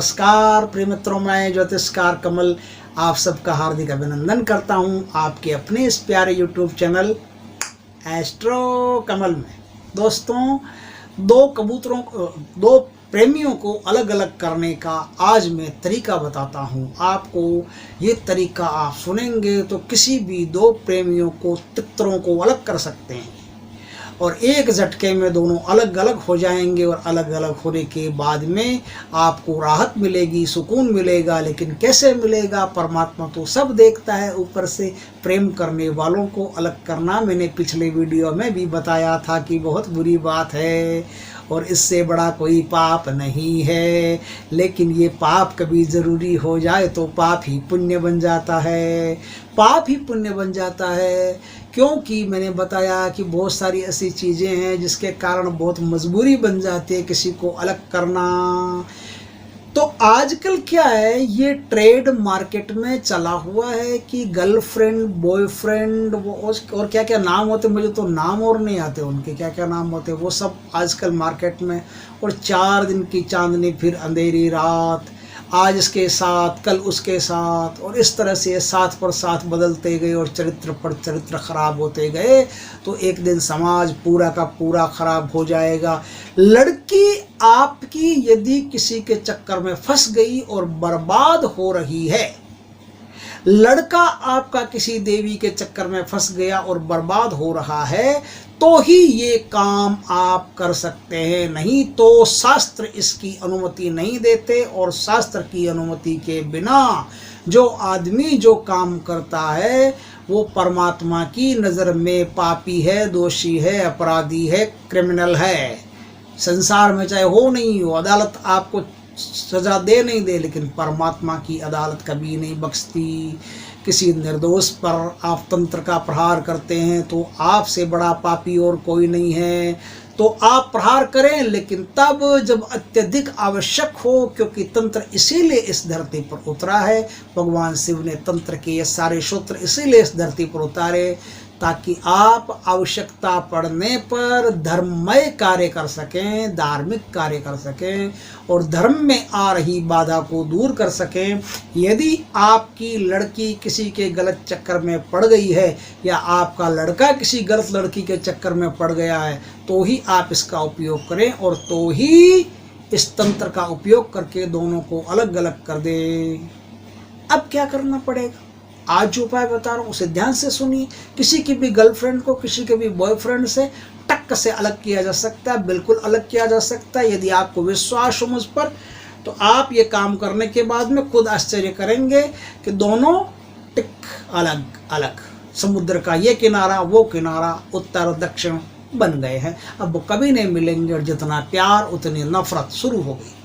नमस्कार प्रिय मित्रों, मैं ज्योतिषकार कमल आप सबका हार्दिक अभिनंदन करता हूं आपके अपने इस प्यारे यूट्यूब चैनल एस्ट्रो कमल में। दोस्तों, दो प्रेमियों को अलग अलग करने का आज मैं तरीका बताता हूं आपको। ये तरीका आप सुनेंगे तो किसी भी दो प्रेमियों को, तित्रों को अलग कर सकते हैं और एक झटके में दोनों अलग अलग हो जाएंगे। और अलग अलग होने के बाद में आपको राहत मिलेगी, सुकून मिलेगा। लेकिन कैसे मिलेगा? परमात्मा तो सब देखता है ऊपर से। प्रेम करने वालों को अलग करना मैंने पिछले वीडियो में भी बताया था कि बहुत बुरी बात है और इससे बड़ा कोई पाप नहीं है। लेकिन ये पाप कभी ज़रूरी हो जाए तो पाप ही पुण्य बन जाता है, पाप ही पुण्य बन जाता है। क्योंकि मैंने बताया कि बहुत सारी ऐसी चीज़ें हैं जिसके कारण बहुत मजबूरी बन जाती है किसी को अलग करना। तो आजकल क्या है, ये ट्रेड मार्केट में चला हुआ है कि गर्लफ्रेंड, बॉयफ्रेंड, वो और क्या क्या नाम होते, मुझे तो नाम और नहीं आते उनके, क्या क्या नाम होते, वो सब आजकल मार्केट में। और 4 दिन की चांदनी फिर अंधेरी रात, आज इसके साथ कल उसके साथ, और इस तरह से साथ पर साथ बदलते गए और चरित्र पर चरित्र खराब होते गए तो एक दिन समाज पूरा का पूरा खराब हो जाएगा। लड़की आपकी यदि किसी के चक्कर में फंस गई और बर्बाद हो रही है, लड़का आपका किसी देवी के चक्कर में फंस गया और बर्बाद हो रहा है, तो ही ये काम आप कर सकते हैं। नहीं तो शास्त्र इसकी अनुमति नहीं देते। और शास्त्र की अनुमति के बिना जो आदमी जो काम करता है वो परमात्मा की नज़र में पापी है, दोषी है, अपराधी है, क्रिमिनल है। संसार में चाहे हो नहीं हो, अदालत आपको सजा दे नहीं दे, लेकिन परमात्मा की अदालत कभी नहीं बख्शती। किसी निर्दोष पर आप तंत्र का प्रहार करते हैं तो आपसे बड़ा पापी और कोई नहीं है। तो आप प्रहार करें, लेकिन तब जब अत्यधिक आवश्यक हो, क्योंकि तंत्र इसीलिए इस धरती पर उतरा है। भगवान शिव ने तंत्र के ये सारे सूत्र इसीलिए इस धरती पर उतारे ताकि आप आवश्यकता पड़ने पर धर्ममय कार्य कर सकें, धार्मिक कार्य कर सकें और धर्म में आ रही बाधा को दूर कर सकें। यदि आपकी लड़की किसी के गलत चक्कर में पड़ गई है या आपका लड़का किसी गलत लड़की के चक्कर में पड़ गया है, तो ही आप इसका उपयोग करें और तो ही इस तंत्र का उपयोग करके दोनों को अलग अलग कर दें। अब क्या करना पड़ेगा? आज जो उपाय बता रहा हूँ उसे ध्यान से सुनिए। किसी की भी गर्लफ्रेंड को किसी के भी बॉयफ्रेंड से टक से अलग किया जा सकता है, बिल्कुल अलग किया जा सकता है। यदि आपको विश्वास हो मुझ पर तो आप ये काम करने के बाद में खुद आश्चर्य करेंगे कि दोनों टिक अलग अलग, समुद्र का ये किनारा वो किनारा, उत्तर और दक्षिण बन गए हैं। अब वो कभी नहीं मिलेंगे और जितना प्यार उतनी नफरत शुरू हो गई।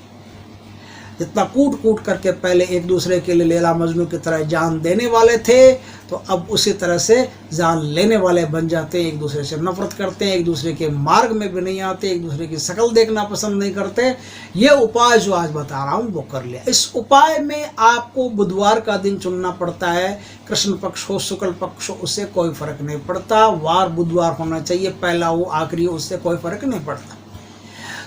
जितना कूट कूट करके पहले एक दूसरे के लिए लैला मजनू की तरह जान देने वाले थे, तो अब उसी तरह से जान लेने वाले बन जाते हैं। एक दूसरे से नफरत करते हैं, एक दूसरे के मार्ग में भी नहीं आते, एक दूसरे की शक्ल देखना पसंद नहीं करते। ये उपाय जो आज बता रहा हूँ वो कर लिया। इस उपाय में आपको बुधवार का दिन चुनना पड़ता है। कृष्ण पक्ष हो, शुक्ल पक्ष हो, उससे कोई फर्क नहीं पड़ता। वार बुधवार होना चाहिए, पहला हो आखिरी हो, उससे कोई फर्क नहीं पड़ता।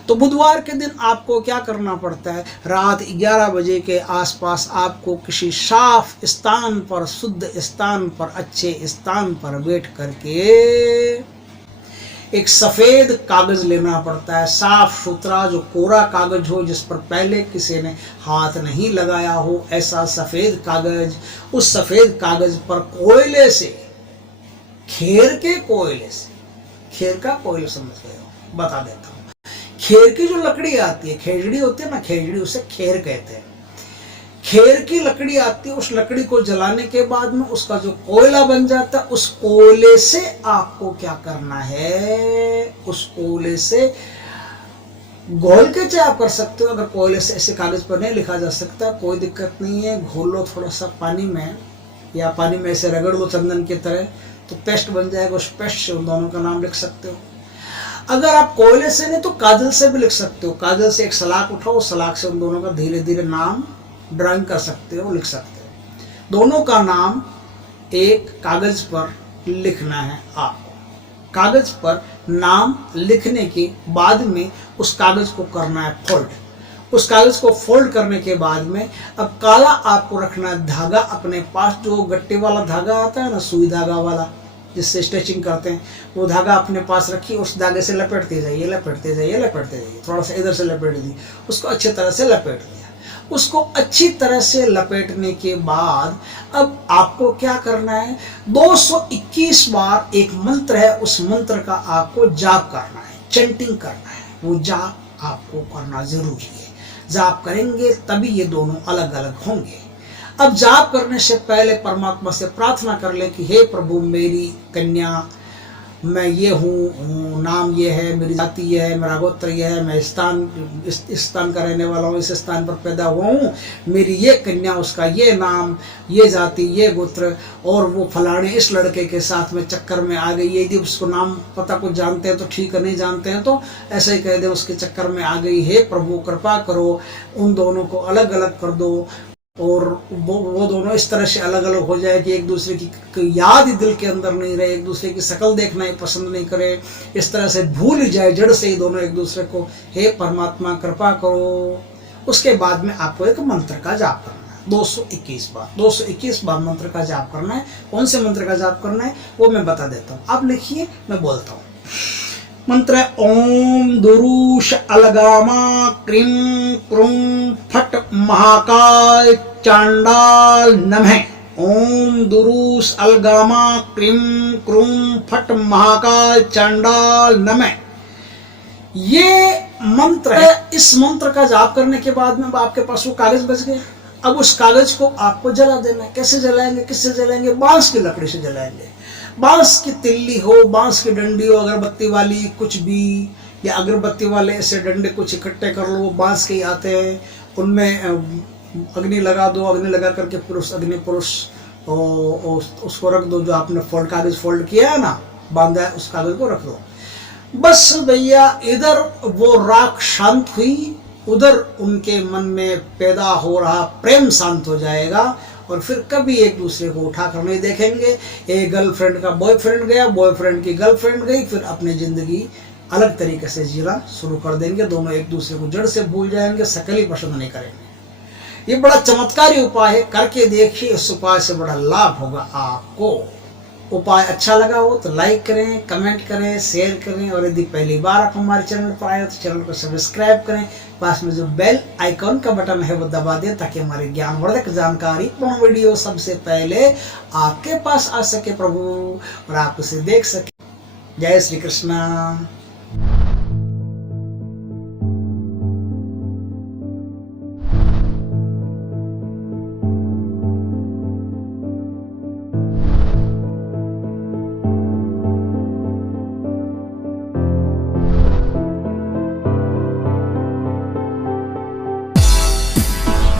तो बुधवार के दिन आपको क्या करना पड़ता है? रात 11 बजे के आसपास आपको किसी साफ स्थान पर, शुद्ध स्थान पर, अच्छे स्थान पर बैठ करके एक सफ़ेद कागज़ लेना पड़ता है। साफ सुथरा जो कोरा कागज़ हो, जिस पर पहले किसी ने हाथ नहीं लगाया हो, ऐसा सफ़ेद कागज़। उस सफ़ेद कागज़ पर कोयले से, खेर के कोयले से, खेर का कोयला समझ गए हो, बता देता हूँ। खेर की जो लकड़ी आती है, खेजड़ी होती है ना, खेजड़ी, उसे खेर कहते हैं। खेर की लकड़ी आती है, उस लकड़ी को जलाने के बाद में उसका जो कोयला बन जाता है, उस कोयले से आपको क्या करना है? उस कोयले से घोल के चाहे आप कर सकते हो। अगर कोयले से ऐसे कागज पर नहीं लिखा जा सकता, कोई दिक्कत नहीं है। घोल लो थोड़ा सा पानी में, या पानी में ऐसे रगड़ लो चंदन की तरह, तो पेस्ट बन जाएगा। उस पेस्ट से उन दोनों का नाम लिख सकते हो। अगर आप कोयले से नहीं तो काजल से भी लिख सकते हो। काजल से एक सलाख उठाओ, सलाख से उन दोनों का धीरे धीरे नाम ड्राइंग कर सकते हो, लिख सकते हो। दोनों का नाम एक कागज पर लिखना है आपको। कागज पर नाम लिखने के बाद में उस कागज को करना है फोल्ड। उस कागज को फोल्ड करने के बाद में अब काला आपको रखना है धागा अपने पास, जो गट्टे वाला धागा आता है ना, सुई धागा वाला जिससे स्टिचिंग करते हैं, वो धागा अपने पास रखिए। उस धागे से लपेटते जाइए, लपेटते जाइए, लपेटते जाइए। थोड़ा सा इधर से लपेट दी, उसको अच्छी तरह से लपेट दिया। उसको अच्छी तरह से लपेटने के बाद अब आपको क्या करना है, 221 बार एक मंत्र है, उस मंत्र का आपको जाप करना है, चैंटिंग करना है। वो जाप आपको करना जरूरी है। जाप करेंगे तभी ये दोनों अलग अलग होंगे। अब जाप करने से पहले परमात्मा से प्रार्थना कर ले कि हे प्रभु, मेरी कन्या, मैं ये हूँ, नाम ये है, मेरी जाति ये है, मेरा गोत्र ये है, मैं इस स्थान का रहने वाला हूँ, इस स्थान पर पैदा हुआ हूँ, मेरी ये कन्या, उसका ये नाम, ये जाति, ये गोत्र, और वो फलाने इस लड़के के साथ में चक्कर में आ गई। यदि उसको नाम पता कुछ जानते हैं तो ठीक है, नहीं जानते हैं तो ऐसे ही कह दे उसके चक्कर में आ गई। हे प्रभु कृपा करो, उन दोनों को अलग अलग कर दो, और वो दोनों इस तरह से अलग अलग हो जाए कि एक दूसरे की याद ही दिल के अंदर नहीं रहे, एक दूसरे की शक्ल देखना ही पसंद नहीं करे, इस तरह से भूल जाए जड़ से ही दोनों एक दूसरे को। हे परमात्मा कृपा करो। उसके बाद में आपको एक मंत्र का जाप करना है 221 बार। 221 बार मंत्र का जाप करना है। कौन से मंत्र का जाप करना है वो मैं बता देता हूँ, आप लिखिए, मैं बोलता हूँ। मंत्र है ओम दुरुष अलगामा क्रीं क्रूं फट महाकाय चांडाल नमः। ओम दुरुष अलगामा क्रीं क्रूं फट महाकाय चांडाल नमः। ये मंत्र है। इस मंत्र का जाप करने के बाद में आपके पास वो कागज बच गए। अब उस कागज को आपको जला देना है। कैसे जलाएंगे, किससे जलाएंगे? बांस की लकड़ी से जलाएंगे। बांस की तिल्ली हो, बांस की डंडी हो, अगरबत्ती वाली कुछ भी, या अगरबत्ती वाले ऐसे डंडे कुछ इकट्ठे कर लो, वो बांस के ही आते हैं, उनमें अग्नि लगा दो। अग्नि लगा करके फिर उस अग्नि पर उसको रख दो, जो आपने कागज फोल्ड किया है ना, बांधा है, उस कागज को रख दो। बस भैया, इधर वो राख शांत हुई, उधर उनके मन में पैदा हो रहा प्रेम शांत हो जाएगा, और फिर कभी एक दूसरे को उठाकर नहीं देखेंगे। एक गर्लफ्रेंड का बॉयफ्रेंड गया, बॉयफ्रेंड की गर्लफ्रेंड गई, फिर अपनी जिंदगी अलग तरीके से जीना शुरू कर देंगे। दोनों एक दूसरे को जड़ से भूल जाएंगे, शक्ल ही पसंद नहीं करेंगे। ये बड़ा चमत्कारी उपाय है, करके देखिए, इस उपाय से बड़ा लाभ होगा आपको। उपाय अच्छा लगा हो तो लाइक करें, कमेंट करें, शेयर करें, और यदि पहली बार आप हमारे चैनल पर आए तो चैनल को सब्सक्राइब करें। पास में जो बेल आइकॉन का बटन है वो दबा दें, ताकि हमारी ज्ञानवर्धक जानकारी पूर्ण वीडियो सबसे पहले आपके पास आ सके प्रभु, और आप उसे देख सके। जय श्री कृष्णा।